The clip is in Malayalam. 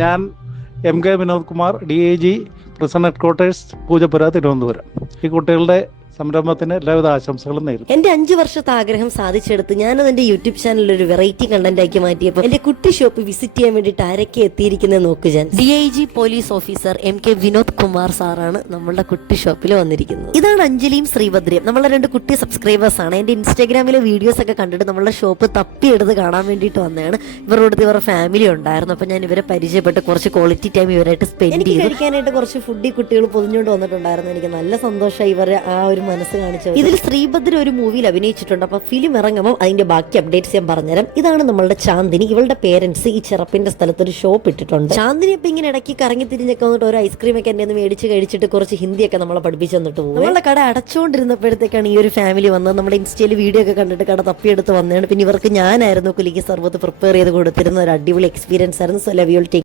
ഞാൻ MK Vinod Kumar, DIG, prison headquarters, Poojappura, Thiruvananthapuram. ഈ കുട്ടികളുടെ സംരംഭത്തിന് എല്ലാവിധ ആശംസകളും നേരുന്നു. എന്റെ 5 വർഷത്തെ ആഗ്രഹം സാധിച്ചെടുത്ത് ഞാനത് എന്റെ യൂട്യൂബ് ചാനലിൽ ഒരു വെറൈറ്റി കണ്ടന്റ് ആക്കി മാറ്റിയപ്പോൾ എന്റെ കുട്ടി ഷോപ്പ് വിസിറ്റ് ചെയ്യാൻ വേണ്ടിയിട്ട് ആരൊക്കെ എത്തിയിരിക്കുന്നത് നോക്കു. ഞാൻ DIG police officer MK Vinod Kumar സാറാണ് നമ്മളുടെ കുട്ടി ഷോപ്പിൽ വന്നിരിക്കുന്നത്. ഇതാണ് അഞ്ജലിയും ശ്രീഭദ്രയും, നമ്മളെ 2 കുട്ടി സബ്സ്ക്രൈബേഴ്സ് ആണ്. എന്റെ ഇൻസ്റ്റാഗ്രാമിലെ വീഡിയോസ് ഒക്കെ കണ്ടിട്ട് നമ്മളുടെ ഷോപ്പ് തപ്പിയെടുത്ത് കാണാൻ വേണ്ടിയിട്ട് വന്നതാണ്. ഇവരോട് ഇവരുടെ ഫാമിലി ഉണ്ടായിരുന്നു. അപ്പൊ ഞാൻ ഇവരെ പരിചയപ്പെട്ട് കുറച്ച് ക്വാളിറ്റി ടൈം ഇവരായിട്ട് സ്പെൻഡ് ചെയ്തു. കഴിക്കാനായിട്ട് കുറച്ച് ഫുഡി കുട്ടികൾ പൊതിഞ്ഞുകൊണ്ട് വന്നിട്ടുണ്ടായിരുന്നു. എനിക്ക് നല്ല സന്തോഷമായി ഇവരെ ആ ഒരു മനസ്സ് കാണിച്ചത്. ഇതിൽ ശ്രീഭദ്ര ഒരു മൂവിയിൽ അഭിനയിച്ചിട്ടുണ്ട്. അപ്പൊ ഫിലിം ഇറങ്ങുമ്പോൾ അതിന്റെ ബാക്കി അപ്ഡേറ്റ്സ് ഞാൻ പറഞ്ഞുതരാം. ഇതാണ് നമ്മളുടെ ചാന്ദിനി. ഇവളുടെ പേരൻസ് ഈ ചെറുപ്പിന്റെ സ്ഥലത്ത് ഒരു ഷോപ്പ് ഇട്ടിട്ടുണ്ട്. ചാന്ദിനി ഇപ്പൊ ഇങ്ങനെ ഇടയ്ക്ക് കറങ്ങി തിരിഞ്ഞൊക്കെ വന്നിട്ട് ഒരു ഐസ്ക്രീം ഒക്കെ എന്നെ മേടിച്ച് കഴിച്ചിട്ട് കുറച്ച് ഹിന്ദിയൊക്കെ നമ്മളെ പഠിപ്പിച്ചു തന്നിട്ട് പോകും. നമ്മളുടെ കട അടച്ചുകൊണ്ടിരുന്നപ്പോഴത്തേക്കാണ് ഈ ഒരു ഫാമിലി വന്നത്. നമ്മുടെ ഇൻസ്റ്റയിൽ വീഡിയോ ഒക്കെ കണ്ടിട്ട് കട തപ്പിയെടുത്ത് വന്നതാണ്. പിന്നെ ഇവർക്ക് ഞാനായിരുന്നു കുലിക്ക് സർവത്ത് പ്രിപ്പയർ ചെയ്ത് കൊടുത്തിരുന്ന ഒരു അടിപൊളി എക്സ്പീരിയൻസ് ആയിരുന്നു. So love you all.